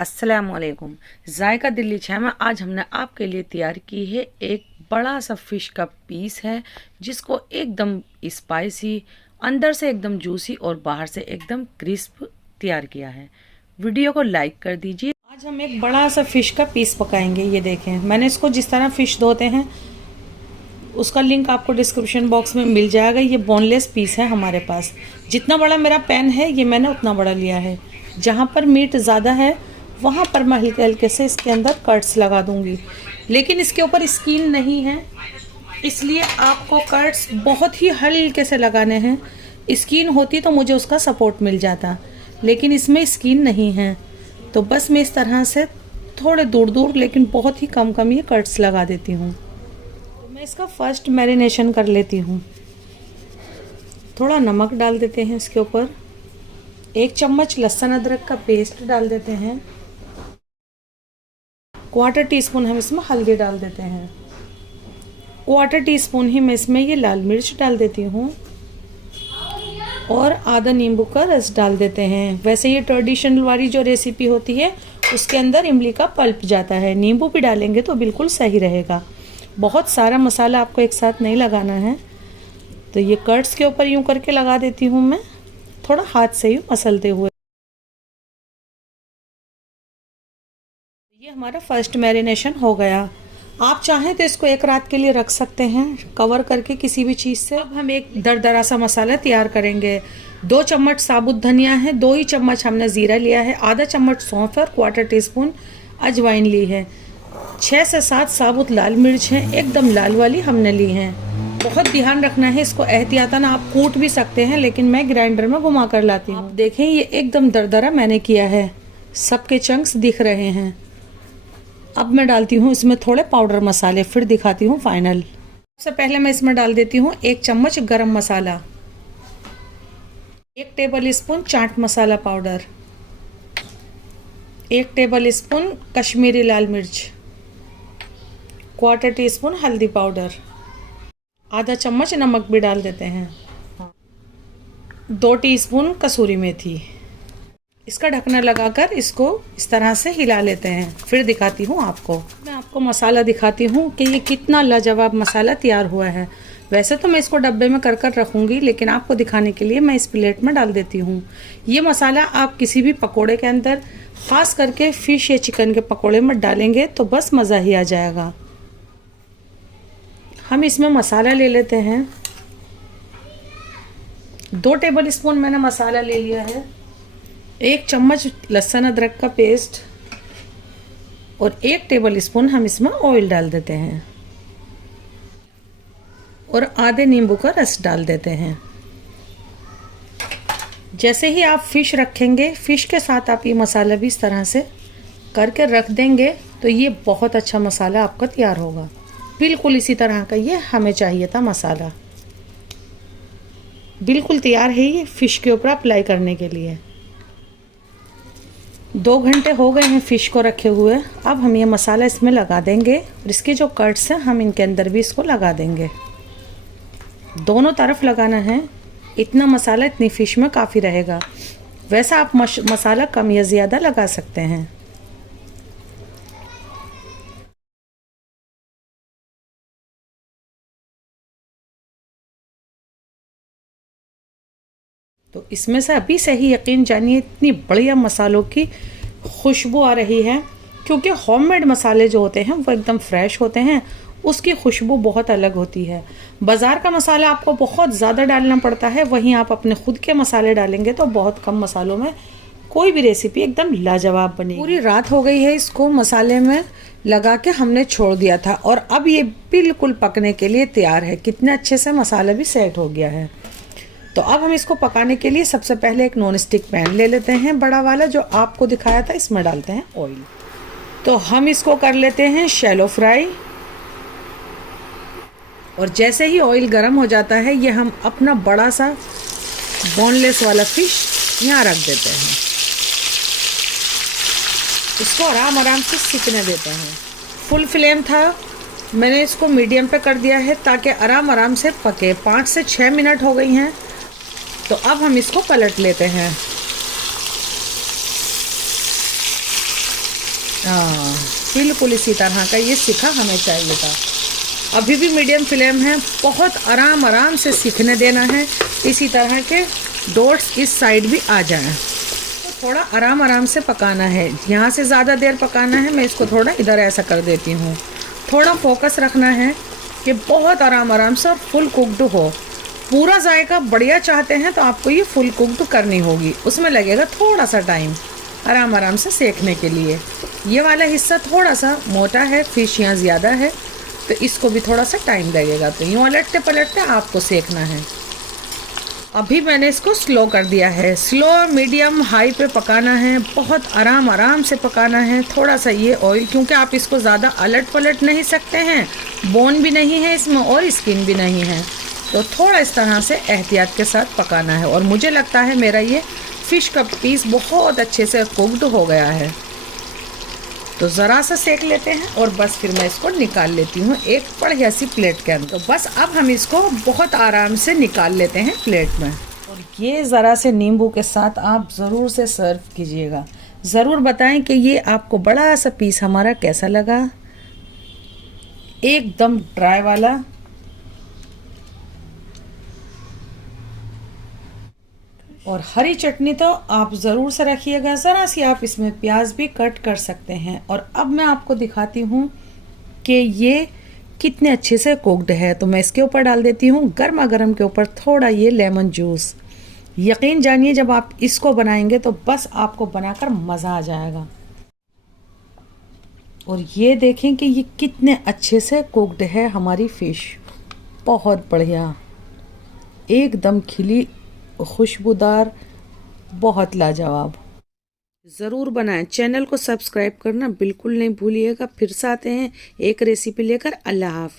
अस्सलामुअलैकुम। जायका दिल्ली चाय में आज हमने आपके लिए तैयार की है एक बड़ा सा फिश का पीस है, जिसको एकदम स्पाइसी, अंदर से एकदम जूसी और बाहर से एकदम क्रिस्प तैयार किया है। वीडियो को लाइक कर दीजिए। आज हम एक बड़ा सा फिश का पीस पकाएंगे। ये देखें, मैंने इसको जिस तरह फिश धोते हैं उसका लिंक आपको डिस्क्रिप्शन बॉक्स में मिल जाएगा। ये बोनलेस पीस है हमारे पास। जितना बड़ा मेरा पैन है ये मैंने उतना बड़ा लिया है। जहाँ पर मीट ज़्यादा है वहाँ पर मैं हल्के हल्के से इसके अंदर कट्स लगा दूंगी, लेकिन इसके ऊपर स्किन नहीं है, इसलिए आपको कट्स बहुत ही हल्के से लगाने हैं। स्किन होती तो मुझे उसका सपोर्ट मिल जाता, लेकिन इसमें स्किन नहीं है, तो बस मैं इस तरह से थोड़े दूर दूर लेकिन बहुत ही कम कम ये कट्स लगा देती हूँ। तो मैं इसका फर्स्ट मैरिनेशन कर लेती हूँ। थोड़ा नमक डाल देते हैं इसके ऊपर, 1 चम्मच लहसुन अदरक का पेस्ट डाल देते हैं, 1/4 टीस्पून हम इसमें हल्दी डाल देते हैं, 1/4 टीस्पून ही मैं इसमें ये लाल मिर्च डाल देती हूँ और आधा नींबू का रस डाल देते हैं। वैसे ये ट्रेडिशनल वाली जो रेसिपी होती है उसके अंदर इमली का पल्प जाता है, नींबू भी डालेंगे तो बिल्कुल सही रहेगा। बहुत सारा मसाला आपको एक साथ नहीं लगाना है। तो ये कट्स के ऊपर यूँ करके लगा देती हूँ मैं, थोड़ा हाथ से यूँ मसलते हुए। ये हमारा फर्स्ट मैरिनेशन हो गया। आप चाहें तो इसको एक रात के लिए रख सकते हैं कवर करके किसी भी चीज़ से। अब हम एक दरदरा सा मसाला तैयार करेंगे। 2 चम्मच साबुत धनिया है, 2 ही चम्मच हमने ज़ीरा लिया है, आधा चम्मच सौंफ और 1/4 टीस्पून अजवाइन ली है, 6 से 7 साबुत लाल मिर्च हैं, एकदम लाल वाली हमने ली हैं। बहुत ध्यान रखना है इसको, एहतियातन आप कूट भी सकते हैं, लेकिन मैं ग्राइंडर में घुमा कर लाती हूँ। देखें ये एकदम दरदरा मैंने किया है, सबके चंक्स दिख रहे हैं। अब मैं डालती हूँ इसमें थोड़े पाउडर मसाले, फिर दिखाती हूँ फाइनल। सबसे पहले मैं इसमें डाल देती हूँ 1 चम्मच गरम मसाला, 1 table spoon chaat masala powder, 1 table spoon Kashmiri लाल मिर्च, 1/4 टीस्पून हल्दी पाउडर, आधा चम्मच नमक भी डाल देते हैं, 2 टीस्पून कसूरी मेथी। इसका ढकना लगाकर इसको इस तरह से हिला लेते हैं, फिर दिखाती हूँ आपको। मैं आपको मसाला दिखाती हूँ कि ये कितना लाजवाब मसाला तैयार हुआ है। वैसे तो मैं इसको डब्बे में कर रखूँगी, लेकिन आपको दिखाने के लिए मैं इस प्लेट में डाल देती हूँ। ये मसाला आप किसी भी पकोड़े के अंदर, ख़ास करके फ़िश या चिकन के पकोड़े में डालेंगे तो बस मज़ा ही आ जाएगा। हम इसमें मसाला ले लेते हैं। 2 टेबल स्पून मैंने मसाला ले लिया है, 1 चम्मच लहसुन अदरक का पेस्ट और 1 टेबल स्पून हम इसमें ऑयल डाल देते हैं और आधे नींबू का रस डाल देते हैं। जैसे ही आप फ़िश रखेंगे, फ़िश के साथ आप ये मसाला भी इस तरह से करके रख देंगे तो ये बहुत अच्छा मसाला आपका तैयार होगा। बिल्कुल इसी तरह का ये हमें चाहिए था मसाला। बिल्कुल तैयार है ये फ़िश के ऊपर अप्लाई करने के लिए। 2 घंटे हो गए हैं फ़िश को रखे हुए। अब हम ये मसाला इसमें लगा देंगे और इसके जो कट्स हैं हम इनके अंदर भी इसको लगा देंगे। दोनों तरफ लगाना है, इतना मसाला इतनी फ़िश में काफ़ी रहेगा। वैसा आप मसाला कम या ज़्यादा लगा सकते हैं। तो इसमें से अभी से ही यकीन जानिए इतनी बढ़िया मसालों की खुशबू आ रही है, क्योंकि होममेड मसाले जो होते हैं वो एकदम फ्रेश होते हैं, उसकी खुशबू बहुत अलग होती है। बाज़ार का मसाला आपको बहुत ज़्यादा डालना पड़ता है, वहीं आप अपने खुद के मसाले डालेंगे तो बहुत कम मसालों में कोई भी रेसिपी एकदम लाजवाब बनेगी। पूरी रात हो गई है इसको मसाले में लगा के हमने छोड़ दिया था, और अब ये बिल्कुल पकने के लिए तैयार है। कितने अच्छे से मसाला भी सेट हो गया है। तो अब हम इसको पकाने के लिए सबसे पहले एक नॉन स्टिक पैन ले लेते हैं, बड़ा वाला जो आपको दिखाया था। इसमें डालते हैं ऑयल। तो हम इसको कर लेते हैं शैलो फ्राई, और जैसे ही ऑयल गर्म हो जाता है ये हम अपना बड़ा सा बोनलेस वाला फिश यहाँ रख देते हैं। इसको आराम आराम से सिकने देते हैं। फुल फ्लेम था, मैंने इसको मीडियम पे कर दिया है ताकि आराम आराम से पके। 5 से 6 मिनट हो गई हैं, तो अब हम इसको पलट लेते हैं। हाँ, बिल्कुल इसी तरह का ये सिखा हमें चाहिए था। अभी भी मीडियम फ्लेम है, बहुत आराम आराम से सीखने देना है। इसी तरह के डॉट्स इस साइड भी आ जाएं, तो थोड़ा आराम आराम से पकाना है। यहाँ से ज़्यादा देर पकाना है, मैं इसको थोड़ा इधर ऐसा कर देती हूँ। थोड़ा फोकस रखना है कि बहुत आराम आराम से और फुल कुक्ड हो। पूरा जायका बढ़िया चाहते हैं तो आपको ये फुल कुक्ड करनी होगी, उसमें लगेगा थोड़ा सा टाइम आराम आराम से सेकने के लिए। ये वाला हिस्सा थोड़ा सा मोटा है, फिश यहाँ ज़्यादा है, तो इसको भी थोड़ा सा टाइम लगेगा। तो यूँ उलटते पलटते आपको सेकना है। अभी मैंने इसको स्लो कर दिया है, स्लो मीडियम हाई पे पकाना है, बहुत आराम आराम से पकाना है। थोड़ा सा ये ऑयल, क्योंकि आप इसको ज़्यादा अलट पलट नहीं सकते हैं, बोन भी नहीं है इसमें और स्किन भी नहीं है, तो थोड़ा इस तरह से एहतियात के साथ पकाना है। और मुझे लगता है मेरा ये फ़िश का पीस बहुत अच्छे से कुक्ड हो गया है, तो ज़रा सा सेक लेते हैं और बस फिर मैं इसको निकाल लेती हूँ एक बढ़िया सी प्लेट के अंदर। तो बस अब हम इसको बहुत आराम से निकाल लेते हैं प्लेट में। और ये ज़रा से नींबू के साथ आप ज़रूर से सर्व कीजिएगा। ज़रूर बताएं कि ये आपको बड़ा सा पीस हमारा कैसा लगा, एकदम ड्राई वाला। और हरी चटनी तो आप ज़रूर से रखिएगा, ज़रा सी आप इसमें प्याज भी कट कर सकते हैं। और अब मैं आपको दिखाती हूँ कि ये कितने अच्छे से कुक्ड है। तो मैं इसके ऊपर डाल देती हूँ गर्मा गर्म के ऊपर थोड़ा ये लेमन जूस। यकीन जानिए जब आप इसको बनाएंगे तो बस आपको बनाकर मज़ा आ जाएगा। और ये देखें कि ये कितने अच्छे से कुक्ड है हमारी फ़िश, बहुत बढ़िया, एकदम खिली, खुशबूदार, बहुत लाजवाब। ज़रूर बनाएं। चैनल को सब्सक्राइब करना बिल्कुल नहीं भूलिएगा। फिर से आते हैं एक रेसिपी लेकर। अल्लाह हाफ़िज़।